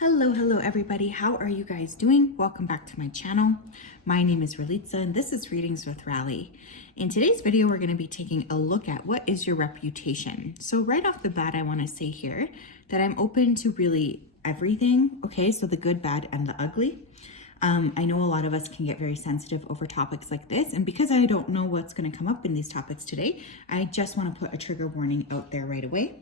Hello everybody. How are you guys doing? Welcome back to my channel. My name is Ralitza and this is Readings with Rally. In today's video, we're going to be taking a look at what is your reputation. So right off the bat, I want to say here that I'm open to really everything. Okay, so the good, bad, and the ugly. I know a lot of us can get very sensitive over topics like this, and because I don't know what's going to come up in these topics today, I just want to put a trigger warning out there right away.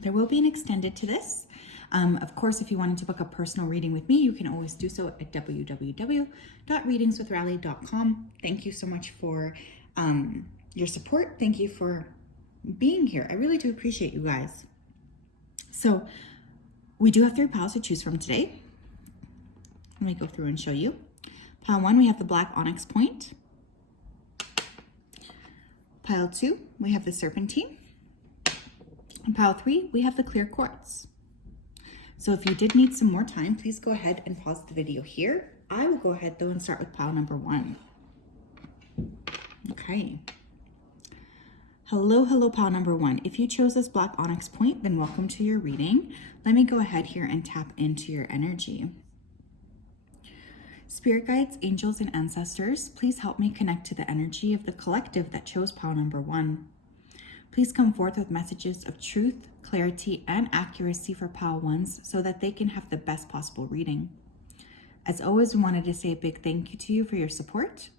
There will be an extended to this. Of course, if you wanted to book a personal reading with me, you can always do so at www.readingswithrally.com. Thank you so much for your support. Thank you for being here. I really do appreciate you guys. So we do have 3 piles to choose from today. Let me go through and show you. Pile 1, we have the black onyx point. Pile 2, we have the serpentine. And pile 3, we have the clear quartz. So if you did need some more time, please go ahead and pause the video here. I will go ahead though and start with pile number 1. Okay. Hello pile number 1. If you chose this black onyx point, then welcome to your reading. Let me go ahead here and tap into your energy. Spirit guides, angels, and ancestors, please help me connect to the energy of the collective that chose pile number 1. Please come forth with messages of truth, clarity, and accuracy for pile 1s so that they can have the best possible reading. As always, we wanted to say a big thank you to you for your support,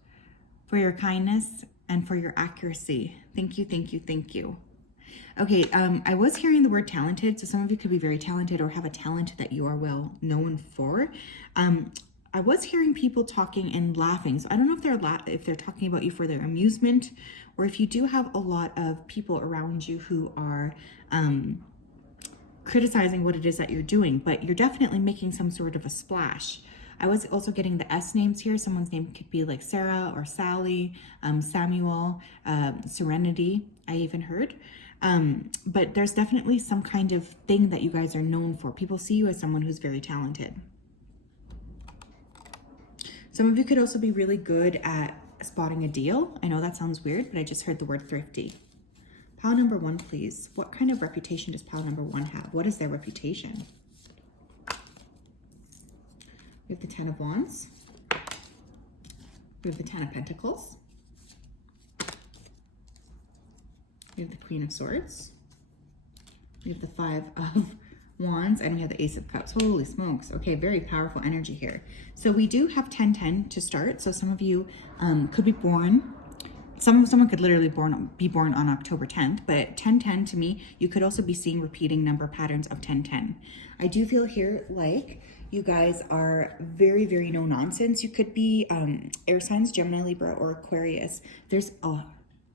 for your kindness, and for your accuracy. Thank you, thank you, thank you. Okay, I was hearing the word talented, so some of you could be very talented or have a talent that you are well known for. I was hearing people talking and laughing, so I don't know if they're talking about you for their amusement, or if you do have a lot of people around you who are criticizing what it is that you're doing, but you're definitely making some sort of a splash. I was also getting the S names here. Someone's name could be like Sarah or Sally, Samuel, Serenity, I even heard. But there's definitely some kind of thing that you guys are known for. People see you as someone who's very talented. Some of you could also be really good at spotting a deal. I know that sounds weird, but I just heard the word thrifty. Pile number 1, please. What kind of reputation does pile number 1 have? What is their reputation? We have the 10 of Wands. We have the 10 of Pentacles. We have the Queen of Swords. We have the 5 of Wands, and we have the Ace of Cups. Holy smokes. Okay, very powerful energy here. So we do have 10-10 to start. So some of you could be born, someone could literally be born on October 10th, but 10-10 to me, you could also be seeing repeating number patterns of 10-10. I do feel here like you guys are very, very no nonsense. You could be air signs, Gemini, Libra, or Aquarius. There's a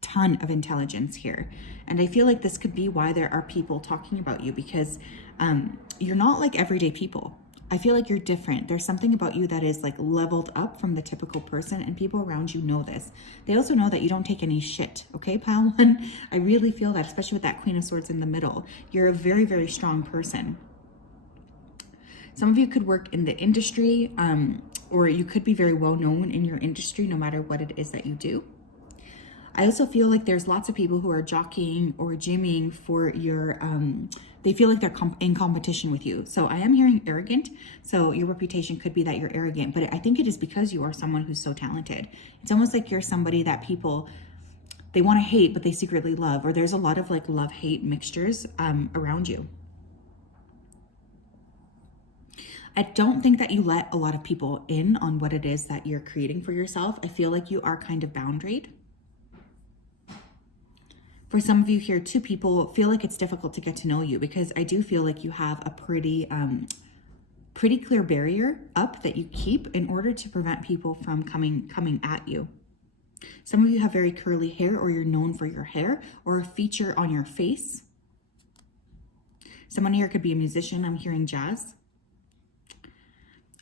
ton of intelligence here. And I feel like this could be why there are people talking about you, because you're not like everyday people. I feel like you're different. There's something about you that is like leveled up from the typical person, and people around you know this. They also know that you don't take any shit. Okay, pile 1? I really feel that, especially with that Queen of Swords in the middle. You're a very, very strong person. Some of you could work in the industry, or you could be very well known in your industry, no matter what it is that you do. I also feel like there's lots of people who are jockeying or gymming for your, they feel like they're in competition with you. So I am hearing arrogant. So your reputation could be that you're arrogant, but I think it is because you are someone who's so talented. It's almost like you're somebody that people, they want to hate, but they secretly love, or there's a lot of like love-hate mixtures around you. I don't think that you let a lot of people in on what it is that you're creating for yourself. I feel like you are kind of boundaried. For some of you here too, people feel like it's difficult to get to know you, because I do feel like you have a pretty clear barrier up that you keep in order to prevent people from coming at you. Some of you have very curly hair, or you're known for your hair, or a feature on your face. Someone here could be a musician. I'm hearing jazz.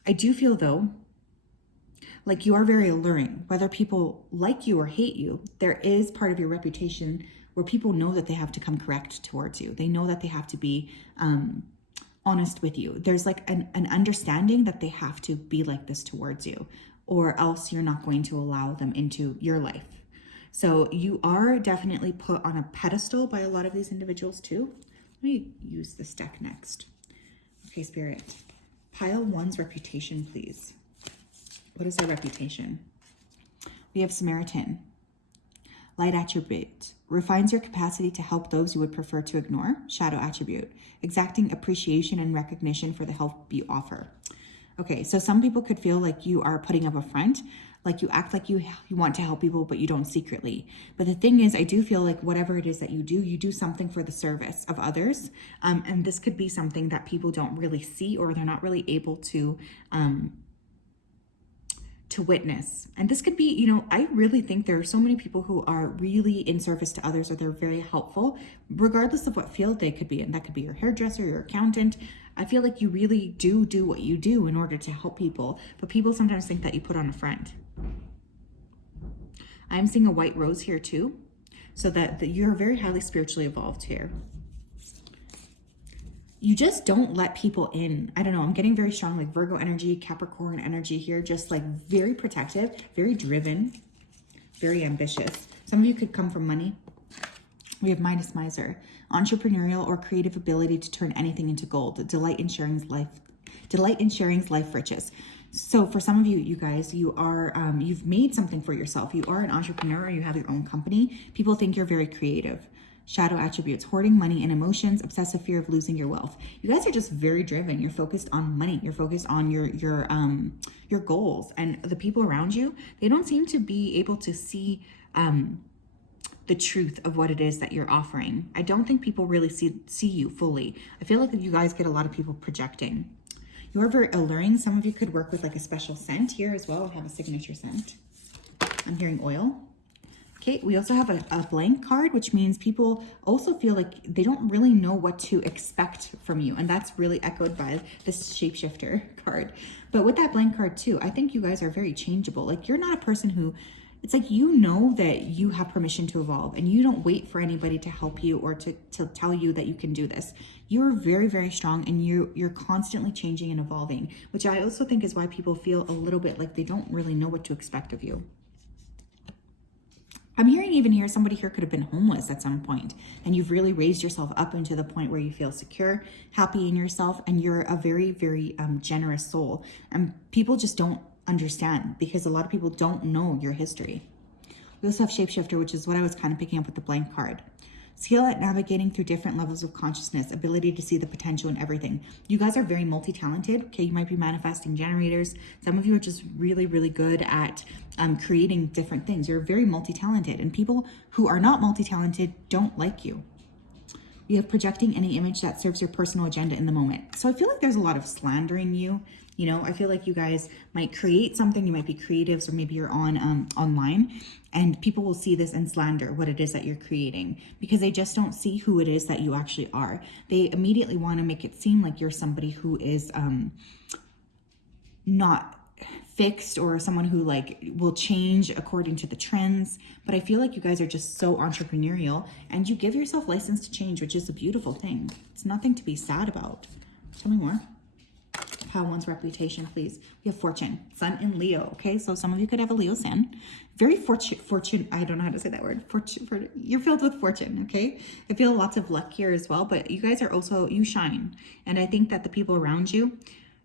I do feel though, like you are very alluring. Whether people like you or hate you, there is part of your reputation where people know that they have to come correct towards you. They know that they have to be honest with you. There's like an understanding that they have to be like this towards you, or else you're not going to allow them into your life. So you are definitely put on a pedestal by a lot of these individuals too. Let me use this deck next. Okay, Spirit. Pile one's reputation, please. What is their reputation? We have Samaritan. Light attribute. Refines your capacity to help those you would prefer to ignore. Shadow attribute. Exacting appreciation and recognition for the help you offer. Okay, so some people could feel like you are putting up a front, like you act like you want to help people, but you don't secretly. But the thing is, I do feel like whatever it is that you do something for the service of others. And this could be something that people don't really see, or they're not really able to witness. And this could be, you know, I really think there are so many people who are really in service to others, or they're very helpful, regardless of what field they could be in. That could be your hairdresser, your accountant. I feel like you really do what you do in order to help people, but people sometimes think that you put on a front. I'm seeing a white rose here too, so that you're very highly spiritually evolved here. You just don't let people in. I don't know, I'm getting very strong like Virgo energy, Capricorn energy here, just like very protective, very driven, very ambitious. Some of you could come from money. We have Midas Miser, entrepreneurial or creative ability to turn anything into gold, delight in sharing life riches. So for some of you, you guys, you are, you've made something for yourself. You are an entrepreneur, or you have your own company. People think you're very creative. Shadow attributes, hoarding money and emotions, obsessive fear of losing your wealth. You guys are just very driven. You're focused on money. You're focused on your goals, and the people around you, they don't seem to be able to see the truth of what it is that you're offering. I don't think people really see you fully. I feel like you guys get a lot of people projecting. You are very alluring. Some of you could work with like a special scent here as well. I have a signature scent. I'm hearing oil. Okay, we also have a blank card, which means people also feel like they don't really know what to expect from you. And that's really echoed by this shapeshifter card. But with that blank card too, I think you guys are very changeable. Like you're not a person who, it's like you know that you have permission to evolve, and you don't wait for anybody to help you or to tell you that you can do this. You're very, very strong, and you're constantly changing and evolving, which I also think is why people feel a little bit like they don't really know what to expect of you. I'm hearing even here, somebody here could have been homeless at some point, and you've really raised yourself up into the point where you feel secure, happy in yourself, and you're a very, very generous soul. And people just don't understand, because a lot of people don't know your history. We also have shapeshifter, which is what I was kind of picking up with the blank card. Skill at navigating through different levels of consciousness, ability to see the potential in everything. You guys are very multi-talented. Okay, you might be manifesting generators. Some of you are just really, really good at creating different things. You're very multi-talented, and people who are not multi-talented don't like you. You have projecting any image that serves your personal agenda in the moment. So I feel like there's a lot of slandering you. You know, I feel like you guys might create something. You might be creatives, or maybe you're on online, and people will see this and slander what it is that you're creating, because they just don't see who it is that you actually are. They immediately want to make it seem like you're somebody who is not fixed, or someone who like will change according to the trends. But I feel like you guys are just so entrepreneurial, and you give yourself license to change, which is a beautiful thing. It's nothing to be sad about. Tell me more. Pile one's reputation, please. We have fortune, sun in Leo. Okay, so some of you could have a Leo sun. Very fortune. I don't know how to say that word. Fortune. You're filled with fortune. Okay, I feel lots of luck here as well. But you guys are also, you shine, and I think that the people around you,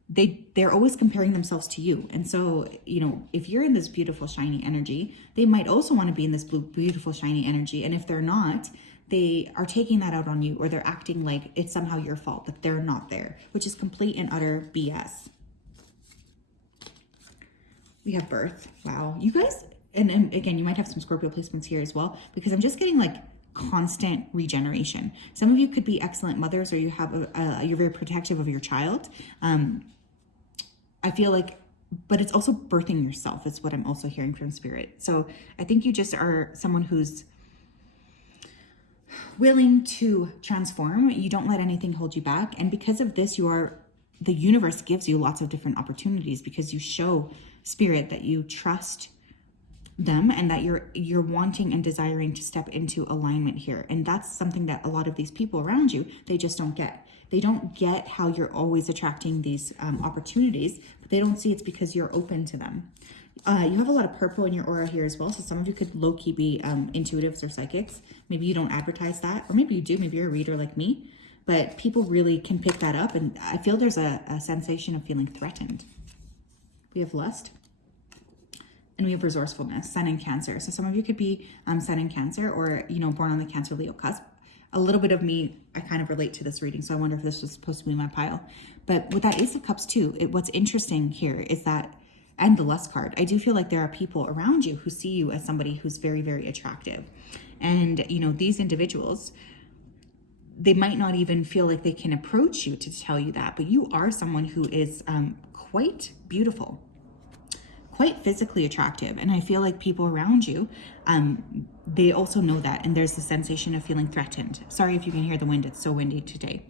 they're always comparing themselves to you. And so, you know, if you're in this beautiful shiny energy, they might also want to be in this beautiful shiny energy. And if they're not, they are taking that out on you, or they're acting like it's somehow your fault that they're not there, which is complete and utter BS. We have birth. Wow. You guys, and again, you might have some Scorpio placements here as well, because I'm just getting like constant regeneration. Some of you could be excellent mothers, or you have you're very protective of your child. I feel like, but it's also birthing yourself is what I'm also hearing from spirit. So I think you just are someone who's willing to transform. You don't let anything hold you back. And because of this, the universe gives you lots of different opportunities, because you show spirit that you trust them, and that you're wanting and desiring to step into alignment here. And that's something that a lot of these people around you, they just don't get. They don't get how you're always attracting these opportunities, but they don't see it's because you're open to them. You have a lot of purple in your aura here as well. So some of you could low-key be intuitives or psychics. Maybe you don't advertise that, or maybe you do. Maybe you're a reader like me. but people really can pick that up. And I feel there's a sensation of feeling threatened. We have lust. And we have resourcefulness, Sun in Cancer. So some of you could be Sun in Cancer, or, you know, born on the Cancer Leo cusp. A little bit of me, I kind of relate to this reading. So I wonder if this was supposed to be my pile. But with that Ace of Cups too, what's interesting here is that, and the Lust card, I do feel like there are people around you who see you as somebody who's very, very attractive. And, you know, these individuals, they might not even feel like they can approach you to tell you that, but you are someone who is quite beautiful, quite physically attractive. And I feel like people around you, they also know that. And there's a sensation of feeling threatened. Sorry if you can hear the wind, it's so windy today.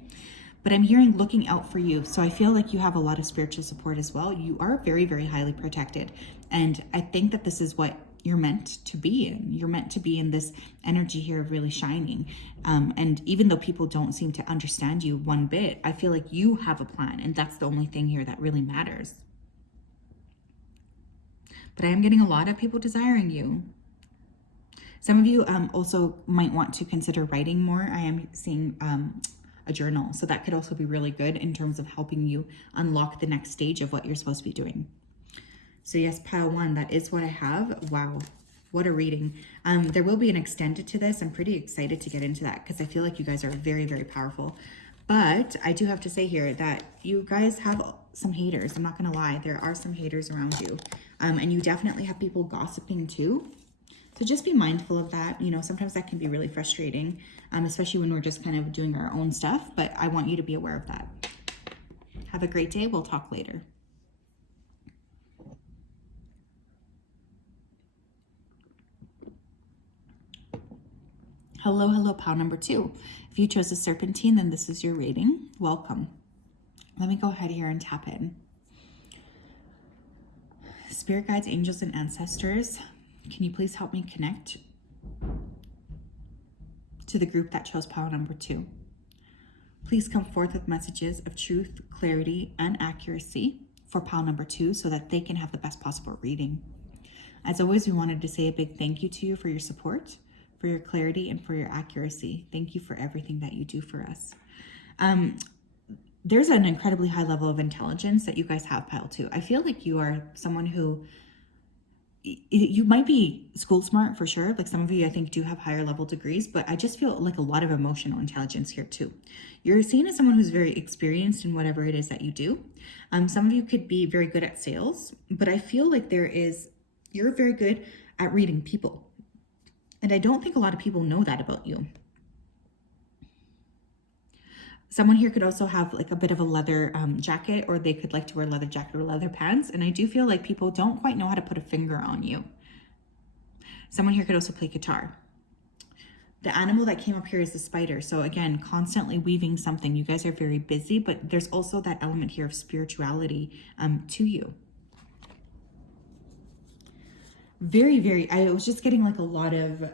But I'm hearing looking out for you. So I feel like you have a lot of spiritual support as well. You are very, very highly protected. And I think that this is what you're meant to be in. You're meant to be in this energy here of really shining. And even though people don't seem to understand you one bit, I feel like you have a plan. And that's the only thing here that really matters. But I am getting a lot of people desiring you. Some of you also might want to consider writing more. I am seeing a journal. So that could also be really good in terms of helping you unlock the next stage of what you're supposed to be doing. So yes, pile 1, that is what I have. Wow, what a reading. There will be an extended to this. I'm pretty excited to get into that because I feel like you guys are very, very powerful. But I do have to say here that you guys have some haters. I'm not going to lie. There are some haters around you. And you definitely have people gossiping too. So just be mindful of that. You know, sometimes that can be really frustrating, especially when we're just kind of doing our own stuff. But I want you to be aware of that. Have a great day. We'll talk later. Hello, hello, pile number 2. If you chose a serpentine, then this is your reading. Welcome. Let me go ahead here and tap in. Spirit guides, angels, and ancestors, can you please help me connect to the group that chose pile number 2? Please come forth with messages of truth, clarity, and accuracy for pile number 2 so that they can have the best possible reading. As always, we wanted to say a big thank you to you for your support, for your clarity, and for your accuracy. Thank you for everything that you do for us. There's an incredibly high level of intelligence that you guys have, pile 2. I feel like you are someone who, you might be school smart for sure. Like some of you, I think, do have higher level degrees, but I just feel like a lot of emotional intelligence here too. You're seen as someone who's very experienced in whatever it is that you do. Some of you could be very good at sales, but I feel like you're very good at reading people. And I don't think a lot of people know that about you. Someone here could also have like a bit of a leather jacket, or they could like to wear a leather jacket or leather pants. And I do feel like people don't quite know how to put a finger on you. Someone here could also play guitar. The animal that came up here is the spider. So again, constantly weaving something. You guys are very busy, but there's also that element here of spirituality to you. Very, very, I was just getting like a lot of,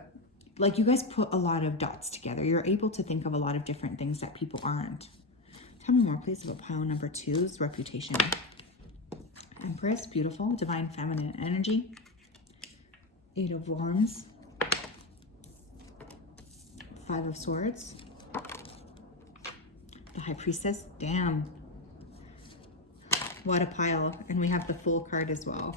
like you guys put a lot of dots together. You're able to think of a lot of different things that people aren't. Tell me more, please, about pile number 2's reputation. Empress, beautiful, divine feminine energy. 8 of Wands. 5 of Swords. The High Priestess, damn. What a pile. And we have the Fool card as well.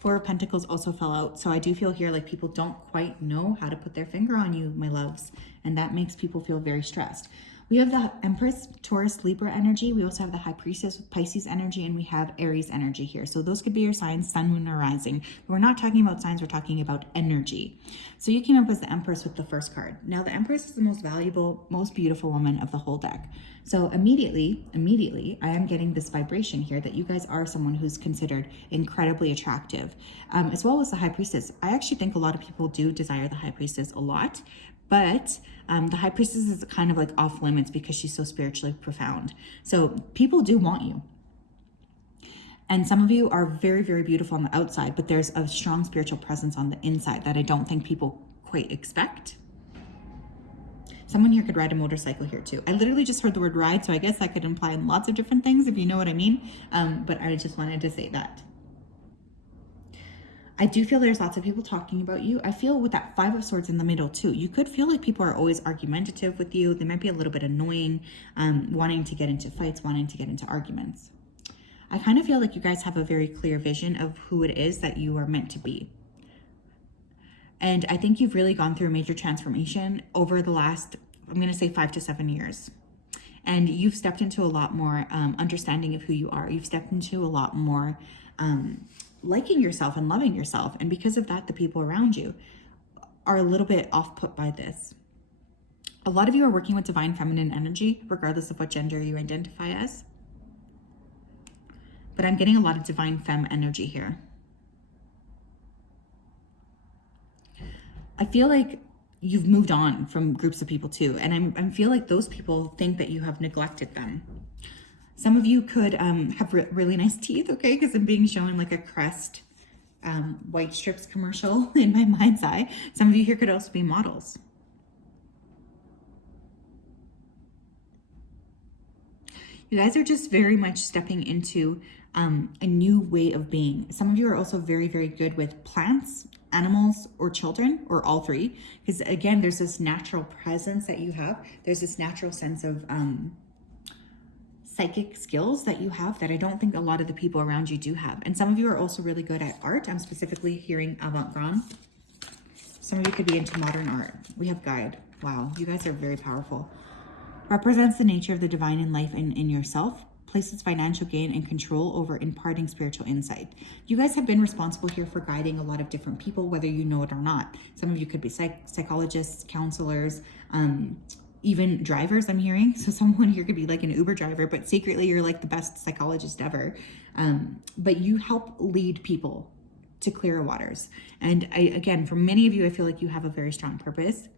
4 of Pentacles also fell out. So I do feel here like people don't quite know how to put their finger on you, my loves. And that makes people feel very stressed. We have the Empress, Taurus, Libra energy. We also have the High Priestess with Pisces energy, and we have Aries energy here. So those could be your signs, Sun, Moon, or Rising. But we're not talking about signs, we're talking about energy. So you came up as the Empress with the first card. Now the Empress is the most valuable, most beautiful woman of the whole deck. So immediately, I am getting this vibration here that you guys are someone who's considered incredibly attractive, as well as the High Priestess. I actually think a lot of people do desire the High Priestess a lot, but the High Priestess is kind of like off limits because she's so spiritually profound. So people do want you. And some of you are very, very beautiful on the outside, but there's a strong spiritual presence on the inside that I don't think people quite expect. Someone here could ride a motorcycle here too. I literally just heard the word ride, so I guess that could imply lots of different things, if you know what I mean. But I just wanted to say that. I do feel there's lots of people talking about you. I feel with that Five of Swords in the middle too, you could feel like people are always argumentative with you. They might be a little bit annoying, wanting to get into fights, wanting to get into arguments. I kind of feel like you guys have a very clear vision of who it is that you are meant to be. And I think you've really gone through a major transformation over the last, I'm going to say 5 to 7 years. And you've stepped into a lot more understanding of who you are. You've stepped into a lot more liking yourself and loving yourself. And because of that, the people around you are a little bit off put by this. A lot of you are working with divine feminine energy, regardless of what gender you identify as. But I'm getting a lot of divine femme energy here. I feel like you've moved on from groups of people too. And I feel like those people think that you have neglected them. Some of you could have really nice teeth, okay? Because I'm being shown like a Crest white strips commercial in my mind's eye. Some of you here could also be models. You guys are just very much stepping into a new way of being. Some of you are also very, very good with plants, animals, or children, or all three. Because again, there's this natural presence that you have. There's this natural sense of psychic skills that you have that I don't think a lot of the people around you do have. And some of you are also really good at art. I'm specifically hearing avant-garde. Some of you could be into modern art. We have guide. Wow, you guys are very powerful. Represents the nature of the divine in life and in yourself. Places financial gain and control over imparting spiritual insight. You guys have been responsible here for guiding a lot of different people, whether you know it or not. Some of you could be psychologists, counselors, even drivers, I'm hearing. So someone here could be like an Uber driver, but secretly you're like the best psychologist ever. But you help lead people to clearer waters. And again, for many of you, I feel like you have a very strong purpose.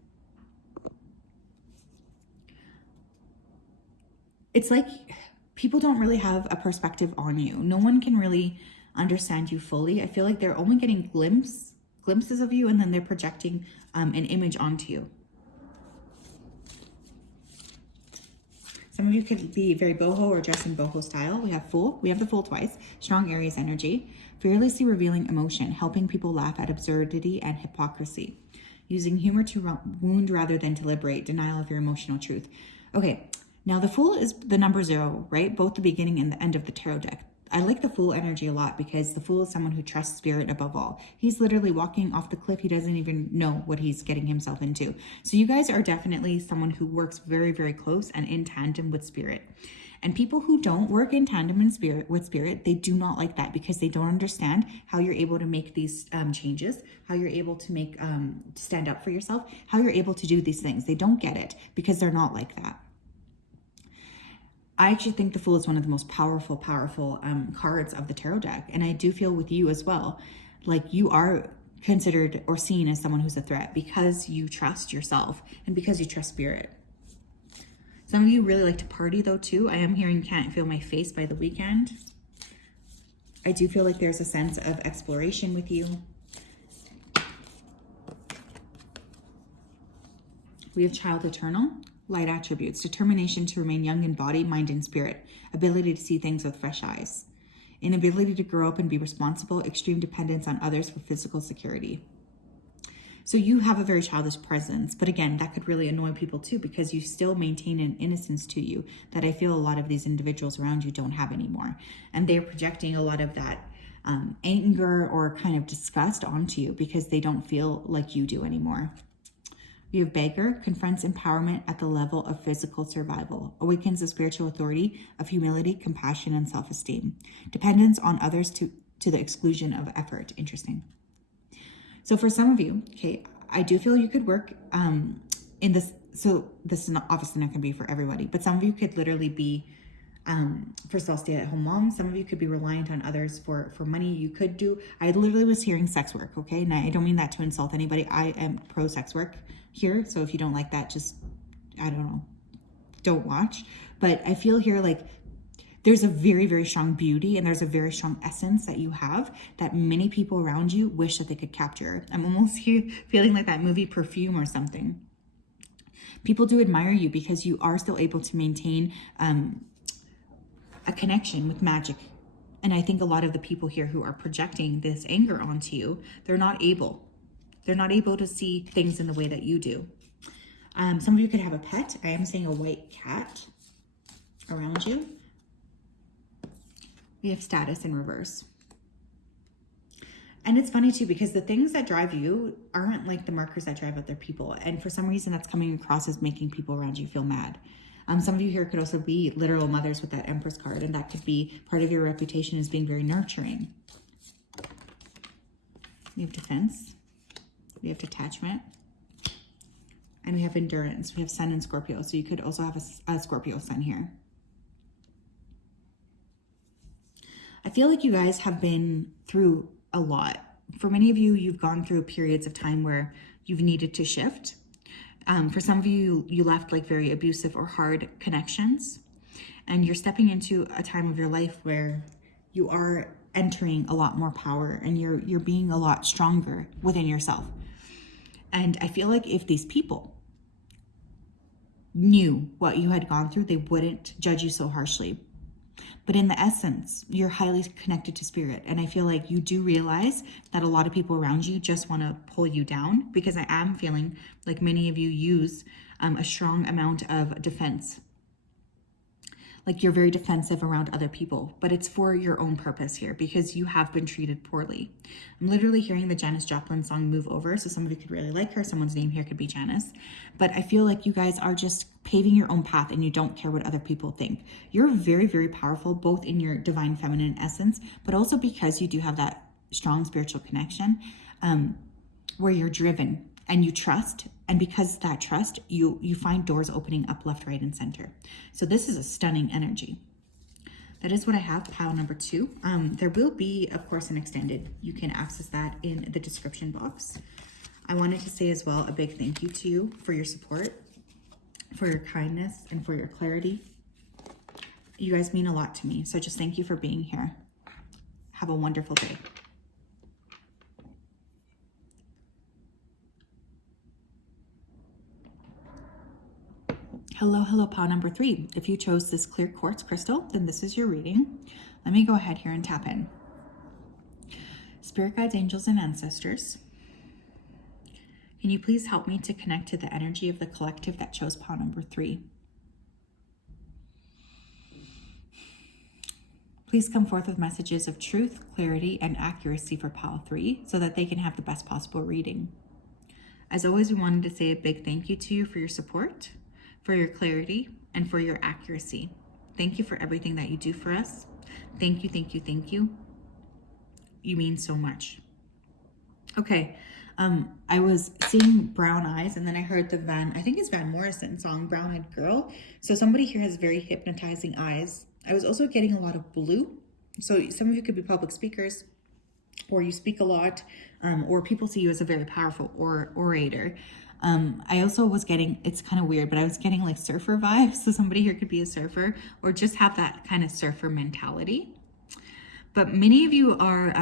It's like people don't really have a perspective on you. No one can really understand you fully. I feel like they're only getting glimpses of you, and then they're projecting an image onto you. Some of you could be very boho or dress in boho style. We have Fool. We have the Fool twice. Strong Aries energy. Fearlessly revealing emotion, helping people laugh at absurdity and hypocrisy. Using humor to wound rather than to liberate. Denial of your emotional truth. Okay, now the Fool is the number 0, right? Both the beginning and the end of the tarot deck. I like the Fool energy a lot because the Fool is someone who trusts spirit above all. He's literally walking off the cliff. He doesn't even know what he's getting himself into. So you guys are definitely someone who works very, very close and in tandem with spirit. And people who don't work in tandem with spirit, they do not like that because they don't understand how you're able to make these changes, how you're able to make stand up for yourself, how you're able to do these things. They don't get it because they're not like that. I actually think the Fool is one of the most powerful cards of the tarot deck. And I do feel with you as well, like you are considered or seen as someone who's a threat because you trust yourself and because you trust spirit. Some of you really like to party though too. I am hearing Can't Feel My Face by The Weeknd. I do feel like there's a sense of exploration with you. We have Child Eternal. Light attributes, determination to remain young in body, mind, and spirit, ability to see things with fresh eyes, inability to grow up and be responsible, extreme dependence on others for physical security. So you have a very childish presence, but again, that could really annoy people too because you still maintain an innocence to you that I feel a lot of these individuals around you don't have anymore. And they're projecting a lot of that anger or kind of disgust onto you because they don't feel like you do anymore. We have Beggar, confronts empowerment at the level of physical survival, awakens the spiritual authority of humility, compassion, and self-esteem, dependence on others to the exclusion of effort. Interesting. So for some of you, okay, I do feel you could work in this. So this is obviously not going to be for everybody, but some of you could literally be, first of all, stay-at-home moms. Some of you could be reliant on others for money. You could do, I literally was hearing sex work, okay? And I don't mean that to insult anybody. I am pro sex work here. So if you don't like that, just, I don't know, don't watch. But I feel here like there's a very, very strong beauty and there's a very strong essence that you have that many people around you wish that they could capture. I'm almost feeling like that movie Perfume or something. People do admire you because you are still able to maintain a connection with magic And I think a lot of the people here who are projecting this anger onto you, they're not able to see things in the way that you do. Some of you could have a pet. I am seeing a white cat around you. We have status in reverse. And it's funny too, because the things that drive you aren't like the markers that drive other people. And for some reason that's coming across as making people around you feel mad. Some of you here could also be literal mothers with that Empress card, and that could be part of your reputation as being very nurturing. We have defense. We have detachment. And we have endurance. We have Sun and Scorpio. So you could also have a Scorpio Sun here. I feel like you guys have been through a lot. For many of you, you've gone through periods of time where you've needed to shift. For some of you, you left like very abusive or hard connections, and you're stepping into a time of your life where you are entering a lot more power, and you're being a lot stronger within yourself. And I feel like if these people knew what you had gone through, they wouldn't judge you so harshly. But in the essence, you're highly connected to spirit. And I feel like you do realize that a lot of people around you just want to pull you down, because I am feeling like many of you use a strong amount of defense. Like you're very defensive around other people, but it's for your own purpose here because you have been treated poorly. I'm literally hearing the Janis Joplin song Move Over. So some of you could really like her. Someone's name here could be Janice. But I feel like you guys are just paving your own path and you don't care what other people think. You're very, very powerful, both in your divine feminine essence, but also because you do have that strong spiritual connection where you're driven and you trust. And because that trust, you find doors opening up left, right, and center. So this is a stunning energy. That is what I have, pile number 2. There will be, of course, an extended. You can access that in the description box. I wanted to say as well a big thank you to you for your support, for your kindness, and for your clarity. You guys mean a lot to me. So just thank you for being here. Have a wonderful day. Hello, pile number 3. If you chose this clear quartz crystal, then this is your reading. Let me go ahead here and tap in. Spirit guides, angels, and ancestors, can you please help me to connect to the energy of the collective that chose pile number 3? Please come forth with messages of truth, clarity, and accuracy for pile 3 so that they can have the best possible reading. As always, we wanted to say a big thank you to you for your support, for your clarity, and for your accuracy. Thank you for everything that you do for us. Thank you, thank you, thank you. You mean so much. Okay, I was seeing brown eyes, and then I heard the I think it's Van Morrison song, Brown Eyed Girl. So somebody here has very hypnotizing eyes. I was also getting a lot of blue. So some of you could be public speakers, or you speak a lot, or people see you as a very powerful orator. I also was getting, it's kind of weird, but I was getting like surfer vibes. So somebody here could be a surfer or just have that kind of surfer mentality. But many of you are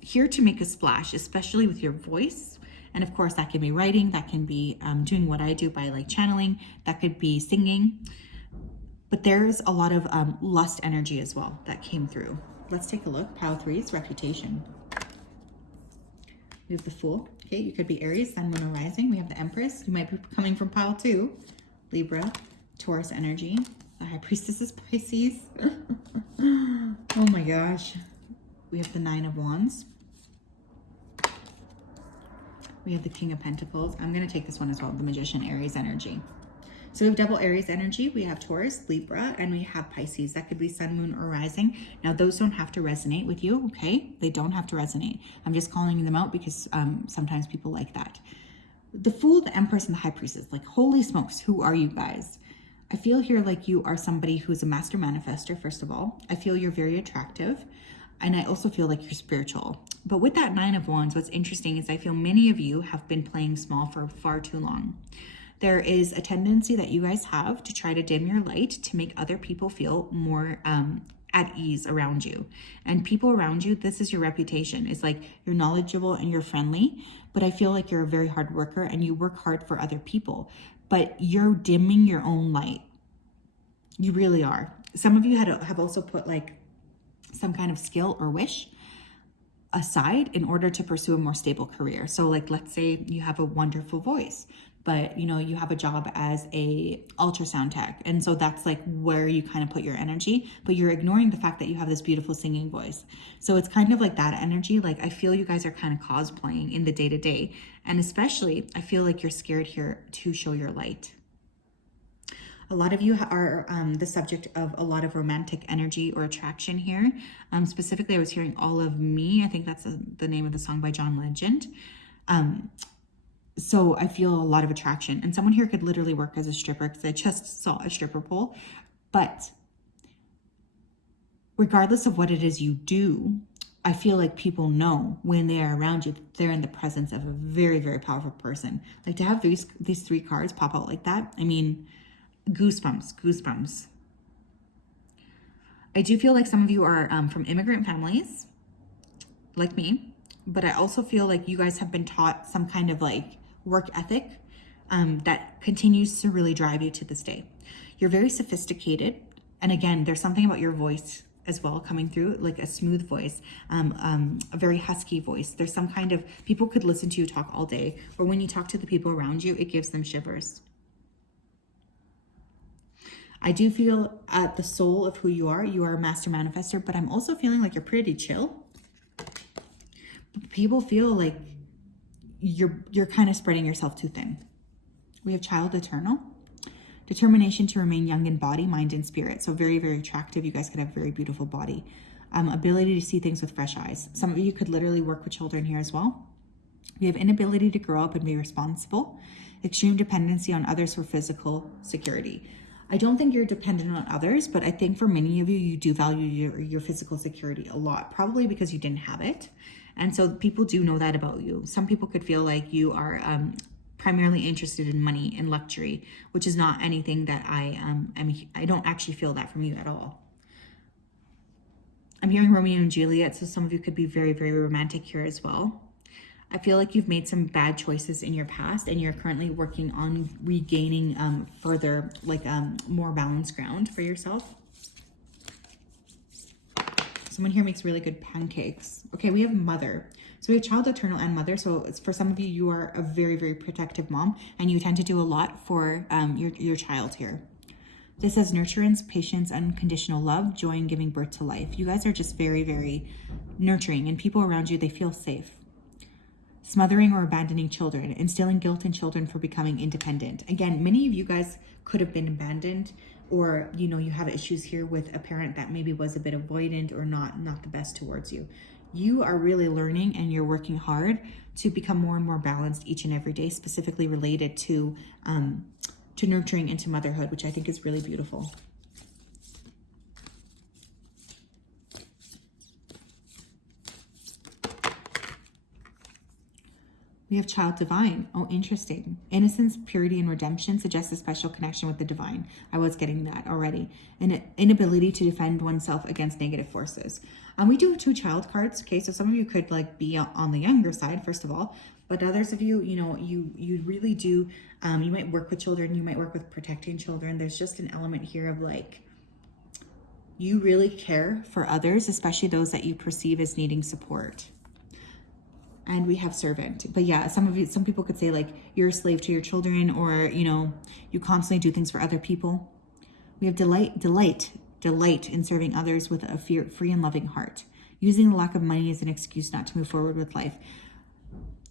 here to make a splash, especially with your voice. And of course that can be writing, that can be doing what I do by like channeling, that could be singing. But there's a lot of lust energy as well that came through. Let's take a look. Pile 3's reputation. We have the Fool. Okay, you could be Aries, Sun, Moon, or Rising. We have the Empress. You might be coming from pile 2. Libra, Taurus energy. The High Priestess is Pisces. Oh my gosh. We have the 9 of Wands. We have the King of Pentacles. I'm going to take this one as well, the Magician, Aries energy. So we have double Aries energy. We have Taurus, Libra, and we have Pisces. That could be Sun, Moon, or Rising. Now, those don't have to resonate with you, okay? They don't have to resonate. I'm just calling them out because sometimes people like that. The Fool, the Empress, and the High Priestess. Like, holy smokes, who are you guys? I feel here like you are somebody who's a master manifester, first of all. I feel you're very attractive. And I also feel like you're spiritual. But with that 9 of Wands, what's interesting is I feel many of you have been playing small for far too long. There is a tendency that you guys have to try to dim your light to make other people feel more at ease around you. And people around you, this is your reputation. It's like you're knowledgeable and you're friendly, but I feel like you're a very hard worker and you work hard for other people, but you're dimming your own light. You really are. Some of you have also put like some kind of skill or wish aside in order to pursue a more stable career. So like, let's say you have a wonderful voice, but you know, you have a job as a ultrasound tech. And so that's like where you kind of put your energy, but you're ignoring the fact that you have this beautiful singing voice. So it's kind of like that energy. Like I feel you guys are kind of cosplaying in the day to day. And especially I feel like you're scared here to show your light. A lot of you are the subject of a lot of romantic energy or attraction here. Specifically, I was hearing All of Me. I think that's the name of the song by John Legend. So I feel a lot of attraction. And someone here could literally work as a stripper because I just saw a stripper pole. But regardless of what it is you do, I feel like people know when they are around you, they're in the presence of a very, very powerful person. Like to have these three cards pop out like that, I mean, goosebumps. I do feel like some of you are from immigrant families, like me, but I also feel like you guys have been taught some kind of like work ethic that continues to really drive you to this day. You're very sophisticated. And again, there's something about your voice as well coming through, like a smooth voice, a very husky voice. There's some kind of, people could listen to you talk all day, or when you talk to the people around you, it gives them shivers. I do feel at the soul of who you are a master manifester, but I'm also feeling like you're pretty chill. People feel like you're kind of spreading yourself too thin. We have child eternal. Determination to remain young in body, mind, and spirit. So very, very attractive. You guys could have a very beautiful body. Ability to see things with fresh eyes. Some of you could literally work with children here as well. We have inability to grow up and be responsible. Extreme dependency on others for physical security. I don't think you're dependent on others, but I think for many of you, you do value your physical security a lot, probably because you didn't have it. And so people do know that about you. Some people could feel like you are primarily interested in money and luxury, which is not anything that I don't actually feel that from you at all. I'm hearing Romeo and Juliet, so some of you could be very, very romantic here as well. I feel like you've made some bad choices in your past and you're currently working on regaining further, like more balanced ground for yourself. Someone here makes really good pancakes. Okay, we have mother. So we have child eternal and mother. So it's, for some of you, you are a very, very protective mom and you tend to do a lot for your child here. This says nurturance, patience, unconditional love, joy in giving birth to life. You guys are just very, very nurturing, and people around you, they feel safe. Smothering or abandoning children, instilling guilt in children for becoming independent. Again, many of you guys could have been abandoned, or you know, you have issues here with a parent that maybe was a bit avoidant or not the best towards you. You are really learning and you're working hard to become more and more balanced each and every day, specifically related to nurturing and to motherhood, which I think is really beautiful. We have child divine. Oh, interesting. Innocence, purity, and redemption suggests a special connection with the divine. I was getting that already. An inability to defend oneself against negative forces. We do have 2 child cards. Okay, so some of you could like be on the younger side, first of all, but others of you, you know, you really do, you might work with children, you might work with protecting children. There's just an element here of like, you really care for others, especially those that you perceive as needing support. And we have servant. But yeah, some people could say like you're a slave to your children, or you know, you constantly do things for other people. We have delight in serving others with a free and loving heart, using the lack of money as an excuse not to move forward with life.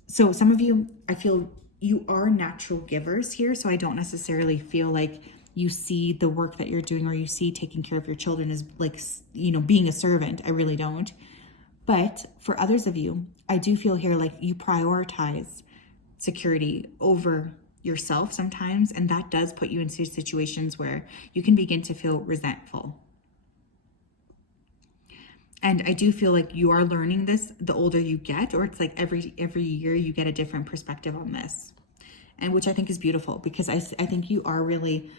So some of you, I feel you are natural givers here, so I don't necessarily feel like you see the work that you're doing, or you see taking care of your children as like, you know, being a servant. I really don't. But for others of you, I do feel here like you prioritize security over yourself sometimes, and that does put you into situations where you can begin to feel resentful. And I do feel like you are learning this the older you get, or it's like every year you get a different perspective on this, and which I think is beautiful, because I think you are really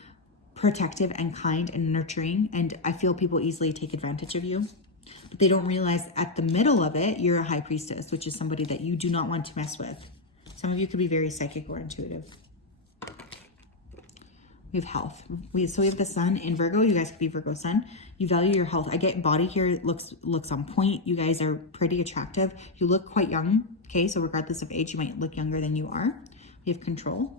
protective and kind and nurturing, and I feel people easily take advantage of you. But they don't realize at the middle of it, you're a high priestess, which is somebody that you do not want to mess with. Some of you could be very psychic or intuitive. We have health. So we have the sun in Virgo. You guys could be Virgo sun. You value your health. I get body here. It looks on point. You guys are pretty attractive. You look quite young. Okay, so regardless of age, you might look younger than you are. We have control.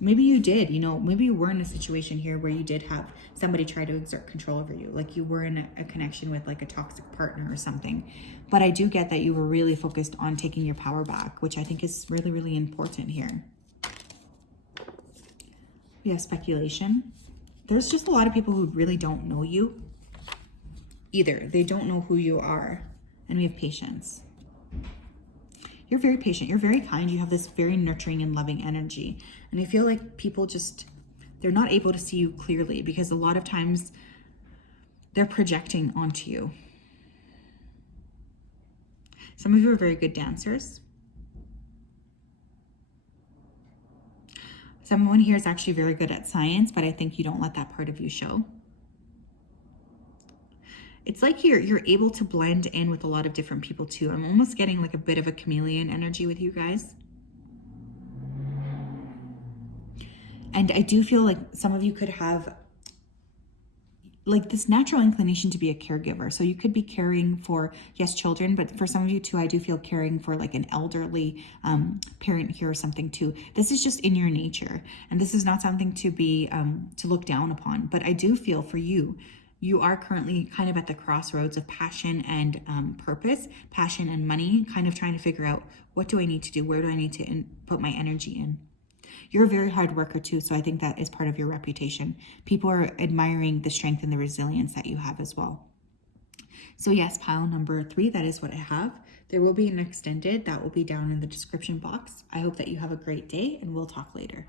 Maybe you did, you know, maybe you were in a situation here where you did have somebody try to exert control over you. Like you were in a connection with like a toxic partner or something. But I do get that you were really focused on taking your power back, which I think is really, really important here. We have speculation. There's just a lot of people who really don't know you either. They don't know who you are. And we have patience. You're very patient. You're very kind. You have this very nurturing and loving energy. And I feel like people just, they're not able to see you clearly because a lot of times they're projecting onto you. Some of you are very good dancers. Someone here is actually very good at science, but I think you don't let that part of you show. It's like you're able to blend in with a lot of different people too. I'm almost getting like a bit of a chameleon energy with you guys. And I do feel like some of you could have like this natural inclination to be a caregiver. So you could be caring for, yes, children, but for some of you too, I do feel caring for like an elderly parent here or something too. This is just in your nature. And this is not something to be, to look down upon. But I do feel for you, you are currently kind of at the crossroads of passion and purpose, passion and money, kind of trying to figure out what do I need to do? Where do I need to put my energy in? You're a very hard worker too, so I think that is part of your reputation. People are admiring the strength and the resilience that you have as well. So yes, pile number 3, that is what I have. There will be an extended, that will be down in the description box. I hope that you have a great day and we'll talk later.